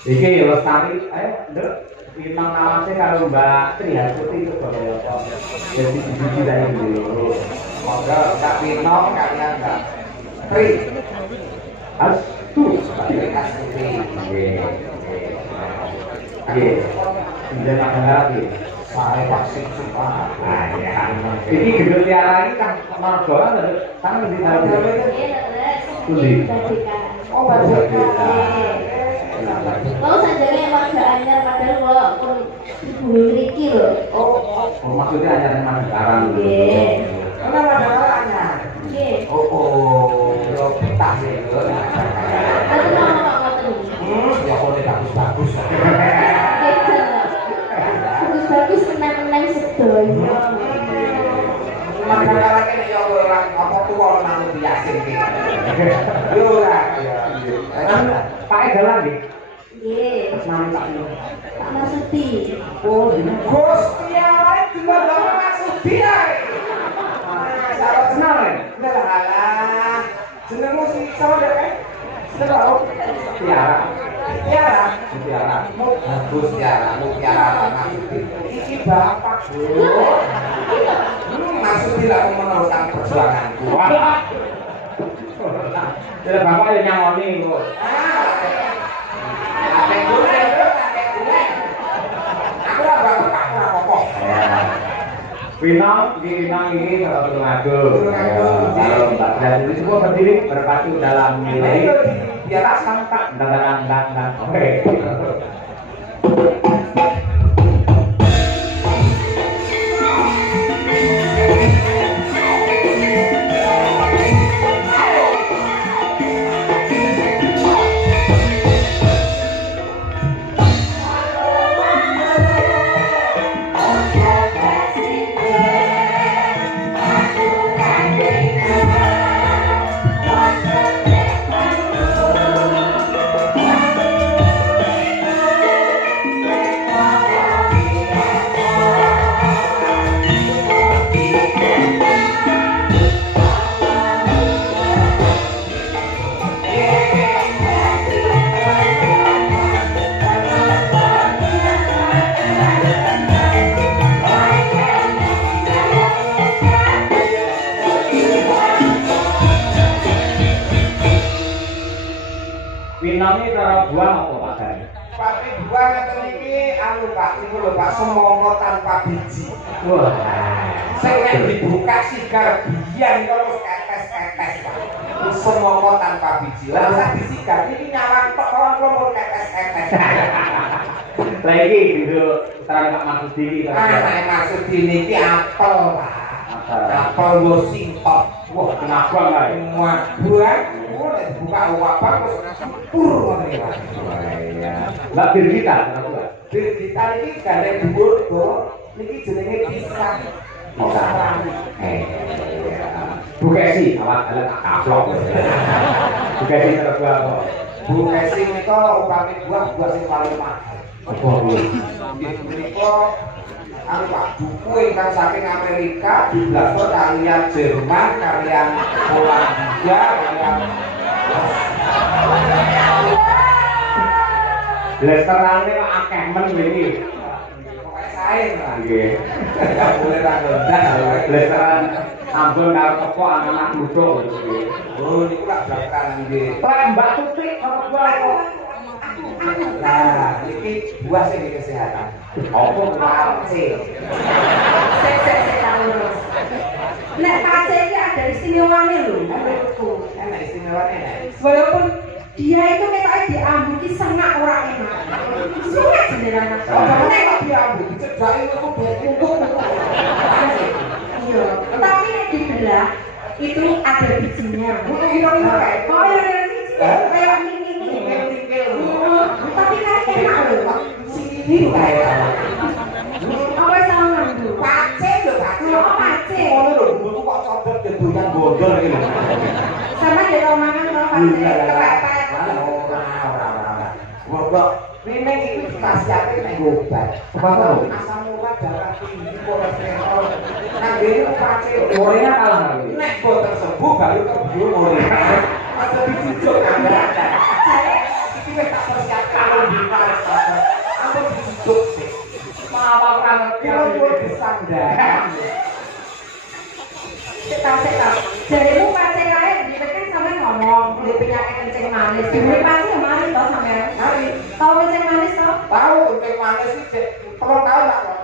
Iki ya lestari, ayo nduk Pinang nawase karo Mbak Tri Harsuti itu kaya apa. Jadi siji dari dulu. Monggo Kak Pinang kalian Mbak Tri. Astu, Harsuti. Nggih. Nggih. Sudah ada lagi. Saya vaksin suka. Nah, ya. Ini gedung tiara ini kan Margolan kan di dalam. Tulis. Oh, baca. Kalau sajane warga anyar padahal kalau pun bumi mriki lho. Oh, maksudnya anyar mana sekarang? Nggih. Karena ada anyar. Nggih. Oh, yo petah ya. Tapi nama ngoten. Ya kok bagus-bagus. Bagus-bagus menang-menang sedoyo. Masalah kene yo orang apa tuwa nang diasin iki. Yo ora. Pak Edalan nggih. Nggih. Pak Masudi. Oh, Gusti Allah juga Bapak Masudi ae. Salah kenal ya? Alah. Jenengmu si sapa dek? Sedau. Tiara. Tiara. Tiara. Bagus Tiara. Tiara Masudi. Iki bapak, Bu. Masudi lah meneruskan perjuanganku. Jadi bapak yang nyangoni kok. Apa gue? Aku lah bapak apa? Pinang ini kalau ngadu. Kalau Mbak Dian itu semua berdiri berpacu dalam nilai. Biar tak dan. Oke. Winami cara buang apa Pak Gani? Pak buang ngeten iki anu Pak, niku lho Pak semangka tanpa biji. Wah. Sing nek dibuka sigar biyen terus ketes-ketes Pak. Semangka tanpa biji. Lah sak disigar iki nyawang tok kawon ketes-ketes. Lah iki dulu terang Pak Masudi iki. Nek Masudi niki apel Pak. Apel wo singkong. Wah, kenapa enggak? Wah, buang. Buka wabah terus pur ngono iki. Iya. Mbak Birgita kenapa? Birgita iki gandeng dhuwur to. Niki jenenge pisang. Pisang. Bu Kesi, awak ada tak kaplok. Bu Kesi kenapa apa? Bu Kesi menika upami buah sing paling mahal. Apa kuwi? Menika anu Pak, buku ingkang saking Amerika diblasno kalian Jerman, kalian Polandia, kalian Lesterane kok akeh men iki. Pokoke sae lah nggih. Enggak boleh ra ngendas lesteran ambon karo teko anak duduk iki. Oh niku lak bakal nggih. Pak Mbak Tuti karo buah kok. Nah, iki buah sing kesehatan. Apa pace? Sek terus. Nek pace iki ada istimewanya lho. Enak istimewanya nek. Walaupun dia itu ketoknya diambuki sengak ora enak. Sengak jenengan. Oh, nek kok diambu dicedhaki kok kumpul. Iya, tapi nek dibelah itu ada bijinya. Kudu kira-kira kayak. Oh iya, kayak ini. Tapi kan enak lho. Sini kayak. Apa salah lho? Pace lho, pace. Oh, pace. Ngono lho, buku kok codot jebutan gondol iki lho. Sama dia kalau makan kalau pace kepepet. Ora. Kok memang itu khasiate nek obat. Apa asam urat darah tinggi kolesterol. Nang ngene pace. Orenya kalah lho. Nek boten sembuh baru kebiur orenya. Ada dicucuk ada. Iki wis tak persiapkan kalau dina Sik tau. Jarimu pace kae dipet kan sampe ngomong di penyakit kencing manis. Dibeli pace ya mari to sampean. Mari. Tahu kencing manis to? Tahu kencing manis sih 3 tahun tak kok.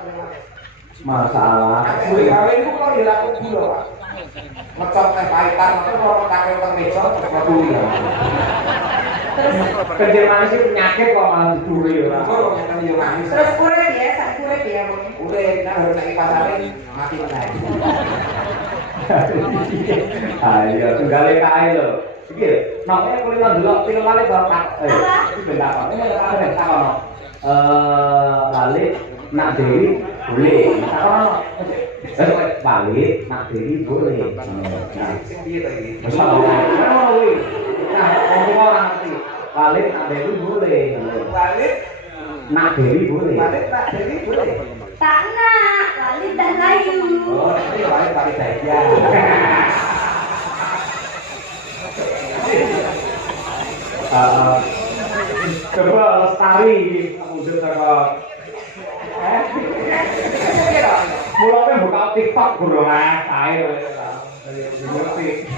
Masalah. Kuwi kawin ku kok dilaku gula, Pak. Ngecop teh pahitan terus kok pakai teng meja kok kuwi. Kencing manis itu penyakit kok malah dicuri ora. Kok ngeten yo manis. Terus urip ya, sak urip ya. Udah nang harus lagi pasare mati meneh. Ayo tunggale kae lho. Iki makane kulino delok film kali bapak. Iki ben apa? Ini ora tak ono. Balik nak Dewi boleh. Tak ono. Balik nak Dewi boleh. Sing piye to iki? Wis ono kuwi. Nah, ngomong ora ngerti. Balik nak Dewi boleh. Balik Nak Dewi boleh. balik tak jadi boleh. Tak nak, lali dan layu. Oh, ini balik saja. Coba lestari wujud saka mulane buka TikTok guru ae ngerti.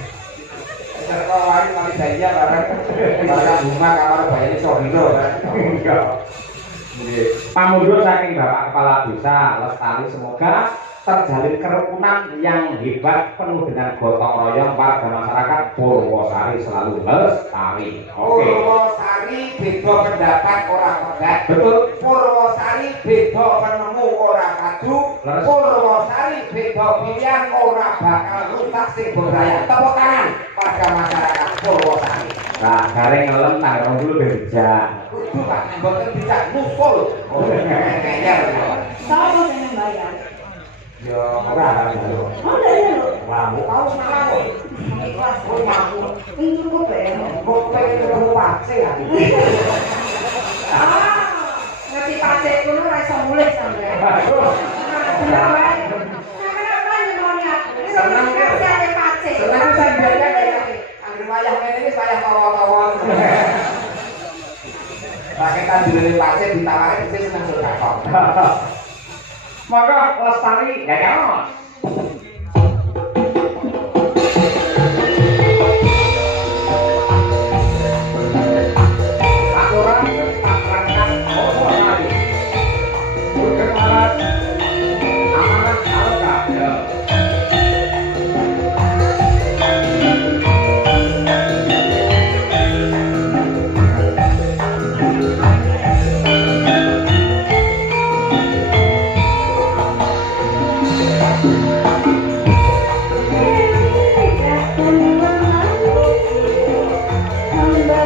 Serta balik saja bareng bunga kamar bayane Sohiro kan. Enggak. Pamundur saking Bapak Kepala Desa Lestari, semoga terjalin kerukunan yang hebat penuh dengan gotong royong warga masyarakat Purwosari selalu lestari. Oke. Purwosari beda pendapat orang pegat. Betul. Purwosari beda penemu orang kadu. Purwosari beda pilihan orang bakal rusak sing budaya. Tepuk tangan warga masyarakat Purwosari. Nah, gareng ngelem tanggal dulu beja. Kudu Pak, mboten bisa nusul. Kayaknya. Sopo sing bayar? Ya, ora lho. Oh, iya lho. Wah, mau tahu semalam kok. Ikhlas kok nyamu. Ini kok ben. Kok pengen ketemu pace ya? Ah, ngerti pace kulo ora iso mulih sampean. Bener wae. Sampeyan apa nyemonya? Seneng kasih pace. Seneng sampeyan kayak anggere wayah ngene iki wayah tawa-tawa. Raketan dilele pace ditawari mesti seneng surga. Maka lestari gagal. Aturan tak rangkat Purwosari. Berkenalan amanat alka. Hamba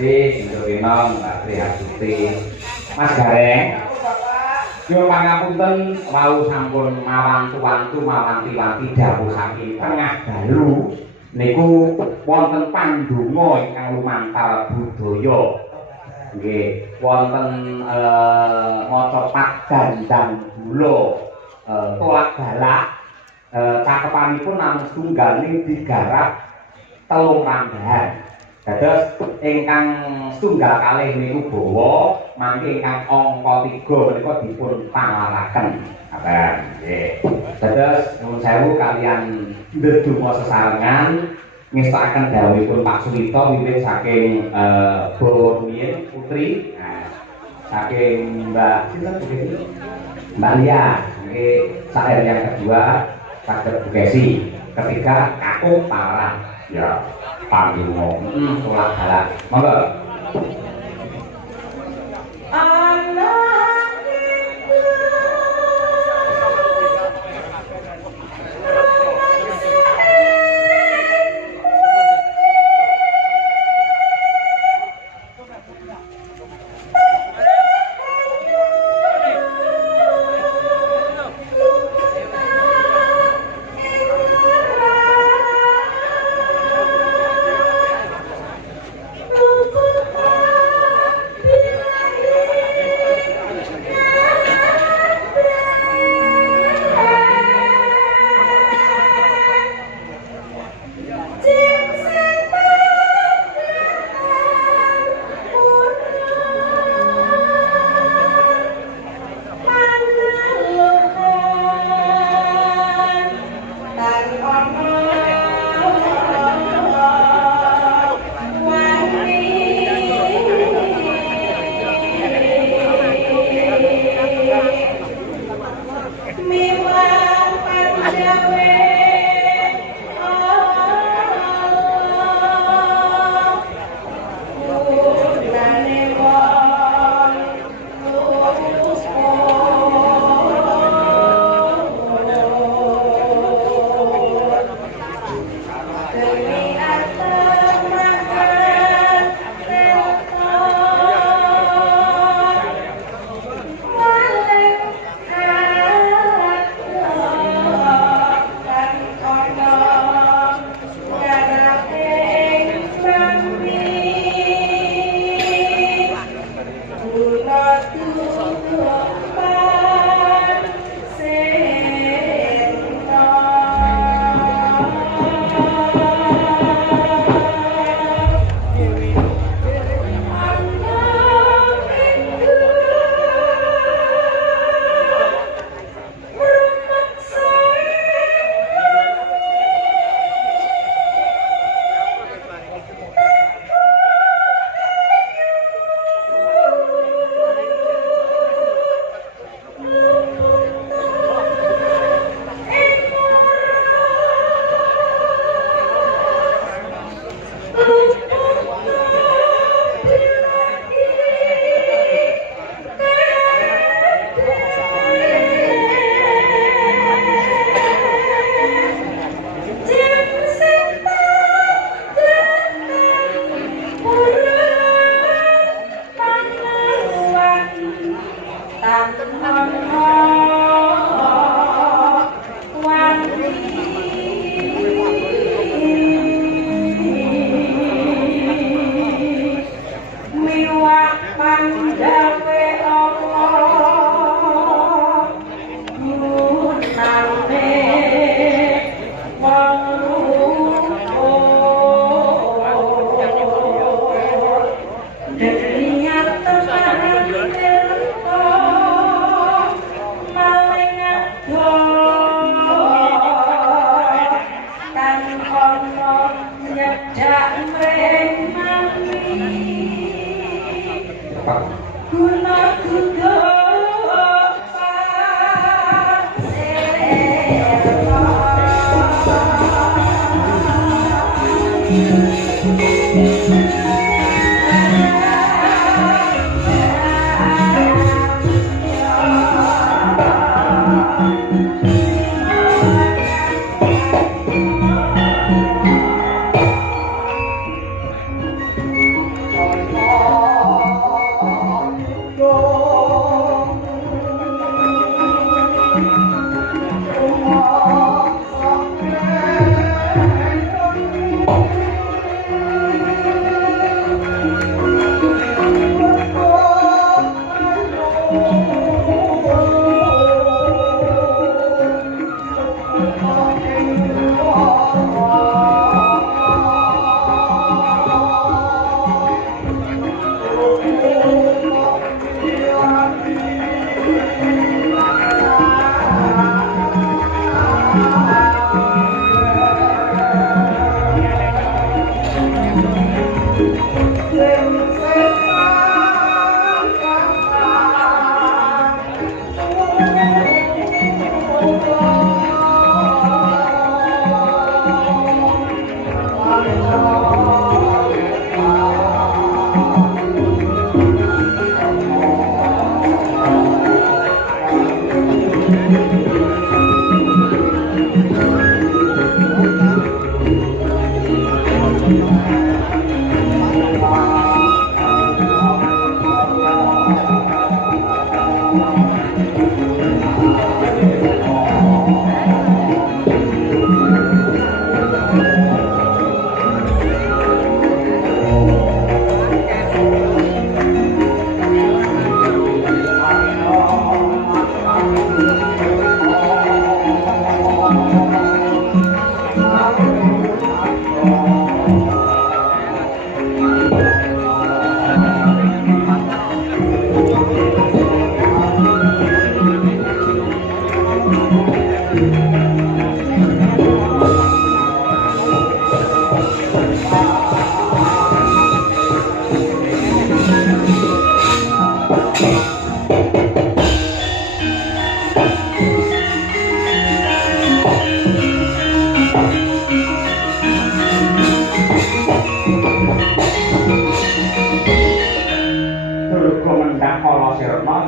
kasih Sinto Genom Mbak Tri Hasuti Mas Gareng yo pangapunten wau sampun mawantu-wantu mawanti-wanti dawuh saking tengah dalu niku wonten pandonga ingkang lumantar budaya nggih wonten maca padandang gula tolak galak cakepanipun namung setunggal digarap telung ranggahan. Dados ingkang setunggal kalih niku bawa mangke ingkang angka 3 menika dipun pangwaraken. Ngaten nggih. Dados nuwun sewu kaliyan ndedonga sesarengan ngestakaken dawuhipun Pak Suwito wiwit saking Bawa Rumiyin Putri. Nah, saking Mbak sinten iki? Mbak Lia. Nggih, saer yang kedua saged Bu Kesi. Ketiga Kakung Parah. Ya, panggung tolak galak. Monggo.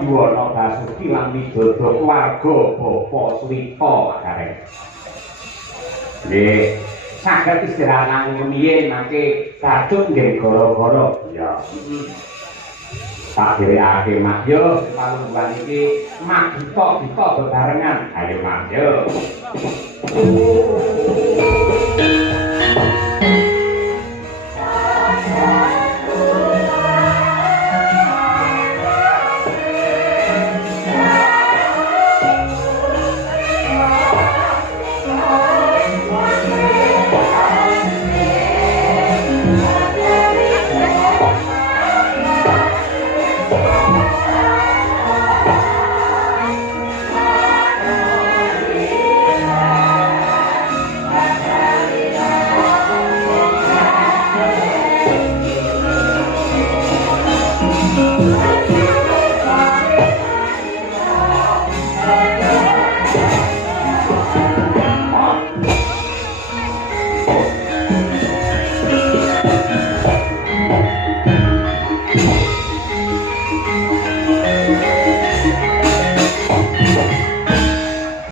Yuwana Basuki lan Widodo keluarga Bapa Suwita kareng. Nggih, saged istirahat nggih mangke kadung nggih gara-gara. Ya. Tak dheweake Mak yo panungguan iki mak kita bebarengan. Ayo Mak yo.